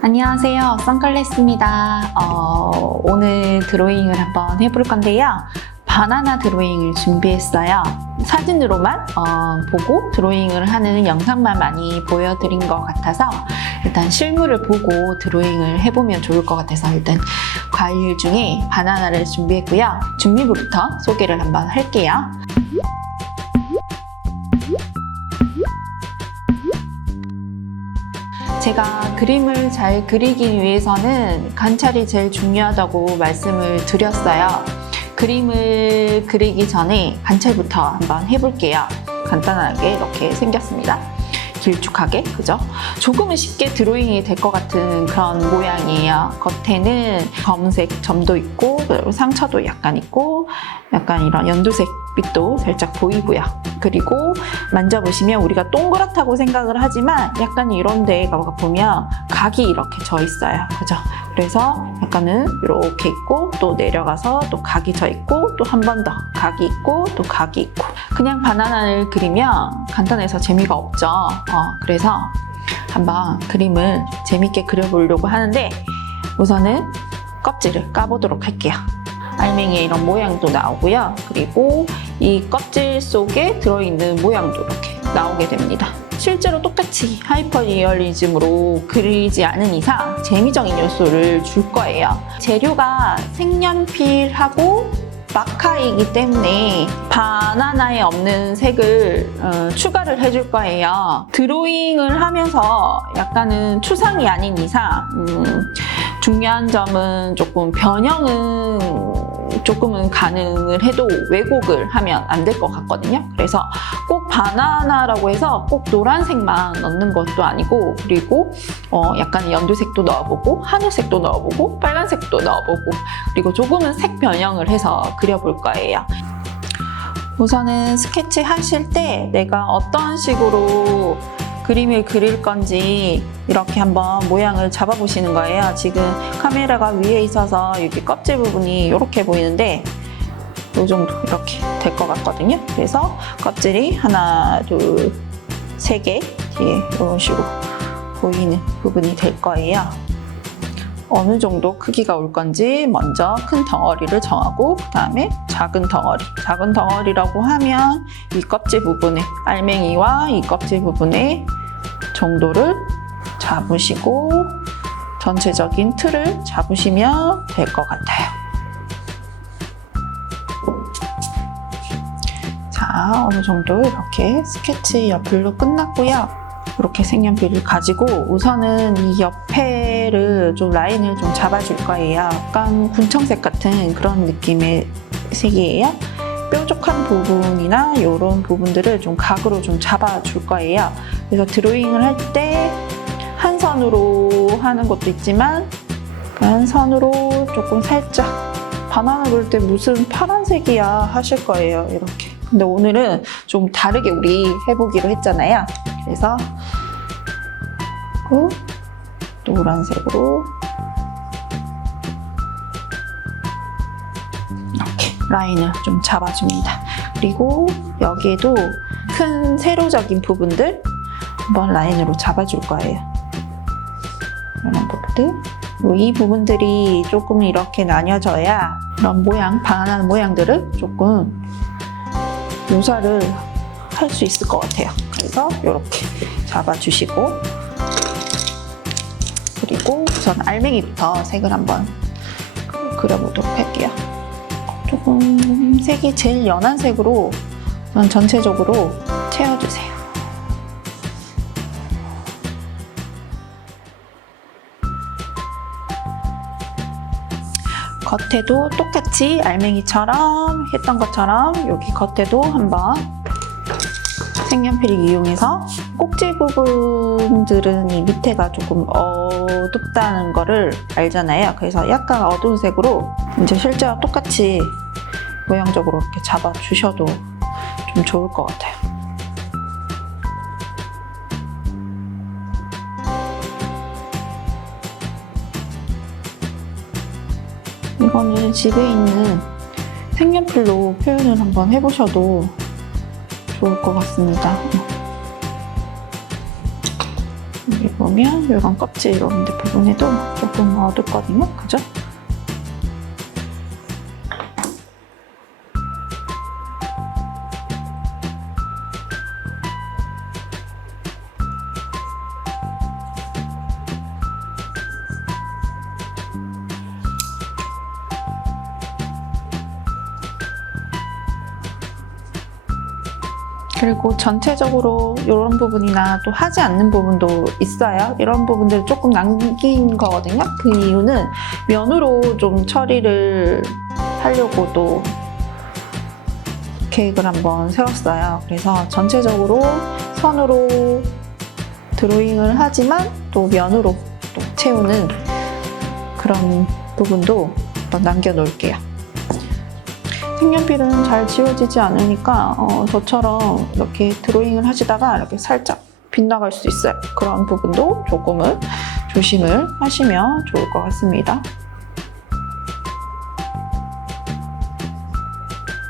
안녕하세요. 선글라스입니다. 오늘 드로잉을 한번 해볼 건데요. 바나나 드로잉을 준비했어요. 사진으로만 보고 드로잉을 하는 영상만 많이 보여드린 것 같아서 일단 실물을 보고 드로잉을 해보면 좋을 것 같아서 일단 과일 중에 바나나를 준비했고요. 준비부터 소개를 한번 할게요. 제가 그림을 잘 그리기 위해서는 관찰이 제일 중요하다고 말씀을 드렸어요. 그림을 그리기 전에 관찰부터 한번 해볼게요. 간단하게 이렇게 생겼습니다. 길쭉하게, 그죠? 조금은 쉽게 드로잉이 될 것 같은 그런 모양이에요. 겉에는 검은색 점도 있고, 그리고 상처도 약간 있고, 약간 이런 연두색 빛도 살짝 보이고요. 그리고 만져보시면 우리가 동그랗다고 생각을 하지만 약간 이런 데가 보면 각이 이렇게 져 있어요. 그죠? 그래서 약간은 이렇게 있고 또 내려가서 또 각이 져 있고 또 한 번 더 각이 있고 또 각이 있고 그냥 바나나를 그리면 간단해서 재미가 없죠. 그래서 한번 그림을 재밌게 그려보려고 하는데 우선은 껍질을 까보도록 할게요. 알맹이에 이런 모양도 나오고요. 그리고 이 껍질 속에 들어있는 모양도 이렇게 나오게 됩니다. 실제로 똑같이 하이퍼 리얼리즘으로 그리지 않은 이상 재미적인 요소를 줄 거예요. 재료가 색연필하고 마카이기 때문에 바나나에 없는 색을 추가를 해줄 거예요. 드로잉을 하면서 약간은 추상이 아닌 이상 중요한 점은 조금 변형은 조금은 가능을 해도 왜곡을 하면 안 될 것 같거든요. 그래서 꼭 바나나라고 해서 꼭 노란색만 넣는 것도 아니고 그리고 약간 연두색도 넣어보고 하늘색도 넣어보고 빨간색도 넣어보고 그리고 조금은 색 변형을 해서 그려볼 거예요. 우선은 스케치 하실 때 내가 어떤 식으로 그림을 그릴 건지 이렇게 한번 모양을 잡아보시는 거예요. 지금 카메라가 위에 있어서 여기 껍질 부분이 이렇게 보이는데 이 정도 이렇게 될 것 같거든요. 그래서 껍질이 하나, 둘, 세 개 뒤에 이런 식으로 보이는 부분이 될 거예요. 어느 정도 크기가 올 건지 먼저 큰 덩어리를 정하고 그 다음에 작은 덩어리. 작은 덩어리라고 하면 이 껍질 부분에 알맹이와 이 껍질 부분의 정도를 잡으시고 전체적인 틀을 잡으시면 될 것 같아요. 자, 어느 정도 이렇게 스케치 옆으로 끝났고요. 이렇게 색연필을 가지고 우선은 이 옆에를 좀 라인을 좀 잡아줄 거예요. 약간 군청색 같은 그런 느낌의 색이에요. 뾰족한 부분이나 이런 부분들을 좀 각으로 좀 잡아줄 거예요. 그래서 드로잉을 할 때 한 선으로 하는 것도 있지만 한 선으로 조금 살짝 바나나 그릴 때 무슨 파란색이야 하실 거예요. 이렇게. 근데 오늘은 좀 다르게 우리 해보기로 했잖아요. 그래서 노란색으로 이렇게 라인을 좀 잡아줍니다. 그리고 여기에도 큰 세로적인 부분들 한번 라인으로 잡아줄 거예요. 이런 부분들. 이 부분들이 조금 이렇게 나뉘어져야 이런 모양, 바나나 모양들을 조금 묘사를 할 수 있을 것 같아요. 그래서 이렇게 잡아주시고 그리고 우선 알맹이부터 색을 한번 그려보도록 할게요. 조금 색이 제일 연한 색으로 전체적으로 채워주세요. 겉에도 똑같이 알맹이처럼 했던 것처럼 여기 겉에도 한번 색연필을 이용해서 꼭지 부분들은 이 밑에가 조금 어둡다는 거를 알잖아요. 그래서 약간 어두운 색으로 이제 실제와 똑같이 모양적으로 이렇게 잡아주셔도 좀 좋을 것 같아요. 이거는 집에 있는 색연필로 표현을 한번 해보셔도 좋을 것 같습니다. 여기 보면 이런 껍질 이런 데 부분에도 조금 어둡거든요. 그죠? 그리고 전체적으로 이런 부분이나 또 하지 않는 부분도 있어요. 이런 부분들 조금 남긴 거거든요. 그 이유는 면으로 좀 처리를 하려고 또 계획을 한번 세웠어요. 그래서 전체적으로 선으로 드로잉을 하지만 또 면으로 또 채우는 그런 부분도 한번 남겨놓을게요. 색연필은 잘 지워지지 않으니까 저처럼 이렇게 드로잉을 하시다가 이렇게 살짝 빗나갈 수 있어요. 그런 부분도 조금은 조심을 하시면 좋을 것 같습니다.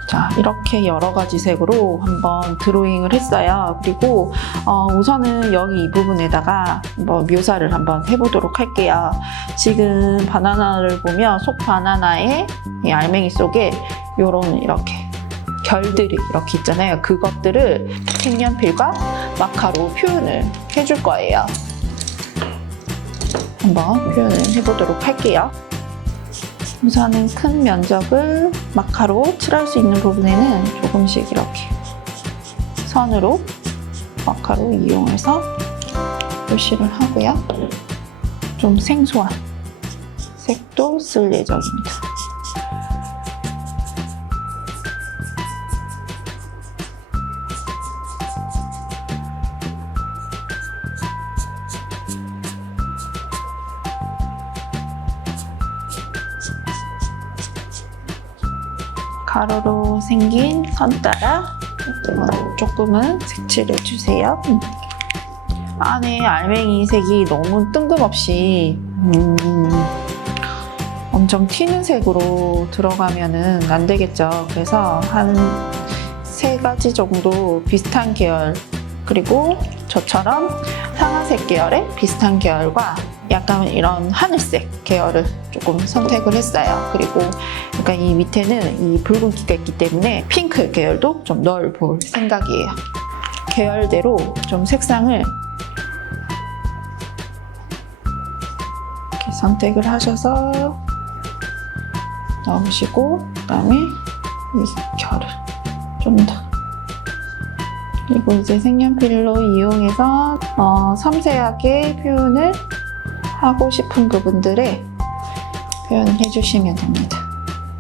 자, 이렇게 여러 가지 색으로 한번 드로잉을 했어요. 그리고 우선은 여기 이 부분에다가 묘사를 한번 해보도록 할게요. 지금 바나나를 보면 속 바나나의 이 알맹이 속에 요런 이렇게 결들이 이렇게 있잖아요. 그것들을 색연필과 마카로 표현을 해줄 거예요. 한번 표현을 해보도록 할게요. 우선은 큰 면적을 마카로 칠할 수 있는 부분에는 조금씩 이렇게 선으로 마카로 이용해서 표시를 하고요. 좀 생소한 색도 쓸 예정입니다. 가로로 생긴 선 따라 조금은 색칠해 주세요. 안에 알맹이 색이 너무 뜬금없이 엄청 튀는 색으로 들어가면은 안 되겠죠. 그래서 한 3가지 정도 비슷한 계열, 그리고 저처럼 상아색 계열의 비슷한 계열과 약간 이런 하늘색 계열을 조금 선택을 했어요. 그리고 약간 이 밑에는 이 붉은기가 있기 때문에 핑크 계열도 좀 넣어볼 생각이에요. 계열대로 좀 색상을 이렇게 선택을 하셔서 넣으시고, 그다음에 이 결을 좀 더, 그리고 이제 색연필로 이용해서 섬세하게 표현을 하고 싶은 부분들에 표현을 해주시면 됩니다.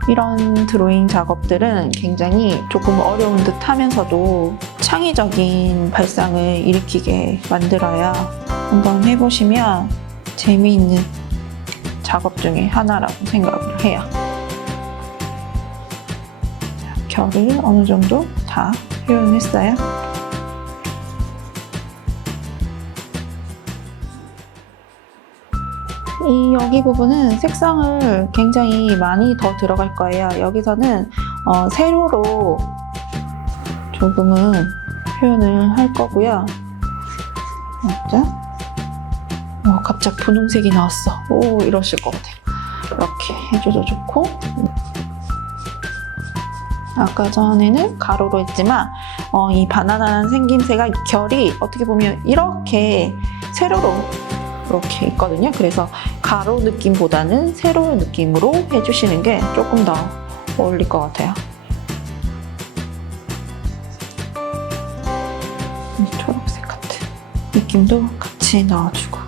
이런 드로잉 작업들은 굉장히 조금 어려운 듯 하면서도 창의적인 발상을 일으키게 만들어요. 한번 해보시면 재미있는 작업 중에 하나라고 생각을 해요. 결을 어느 정도 다 표현했어요. 이 여기 부분은 색상을 굉장히 많이 더 들어갈 거예요. 여기서는 세로로 조금은 표현을 할 거고요. 갑자기 분홍색이 나왔어. 오, 이러실 것 같아요. 이렇게 해줘도 좋고, 아까 전에는 가로로 했지만 이 바나나라는 생김새가 결이 어떻게 보면 이렇게 세로로 이렇게 있거든요. 그래서 가로 느낌보다는 세로 느낌으로 해주시는 게 조금 더 어울릴 것 같아요. 초록색 같은 느낌도 같이 넣어주고.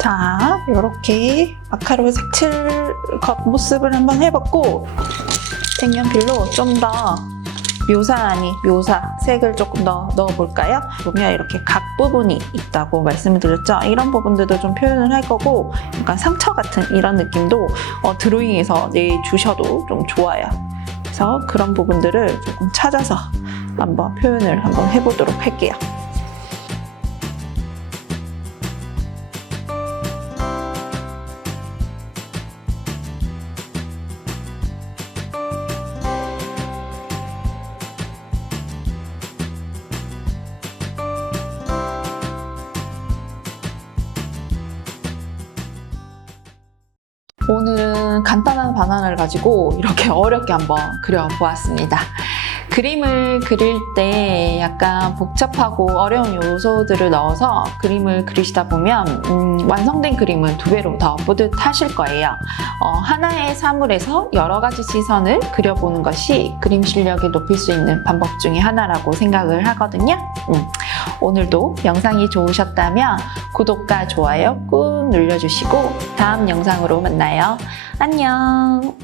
자, 이렇게 마카로 색칠 겉모습을 한번 해봤고, 색연필로 좀 더 묘사 아닌 묘사 색을 조금 더 넣어볼까요? 보면 이렇게 각 부분이 있다고 말씀을 드렸죠. 이런 부분들도 좀 표현을 할 거고, 약간 상처 같은 이런 느낌도 드로잉에서 내주셔도 좀 좋아요. 그래서 그런 부분들을 조금 찾아서 한번 표현을 한번 해보도록 할게요. 오늘은 간단한 바나나를 가지고 이렇게 어렵게 한번 그려보았습니다. 그림을 그릴 때 약간 복잡하고 어려운 요소들을 넣어서 그림을 그리시다 보면 완성된 그림은 2배로 더 뿌듯하실 거예요. 하나의 사물에서 여러 가지 시선을 그려보는 것이 그림 실력을 높일 수 있는 방법 중에 하나라고 생각을 하거든요. 오늘도 영상이 좋으셨다면 구독과 좋아요 꾹 눌러주시고 다음 영상으로 만나요. 안녕!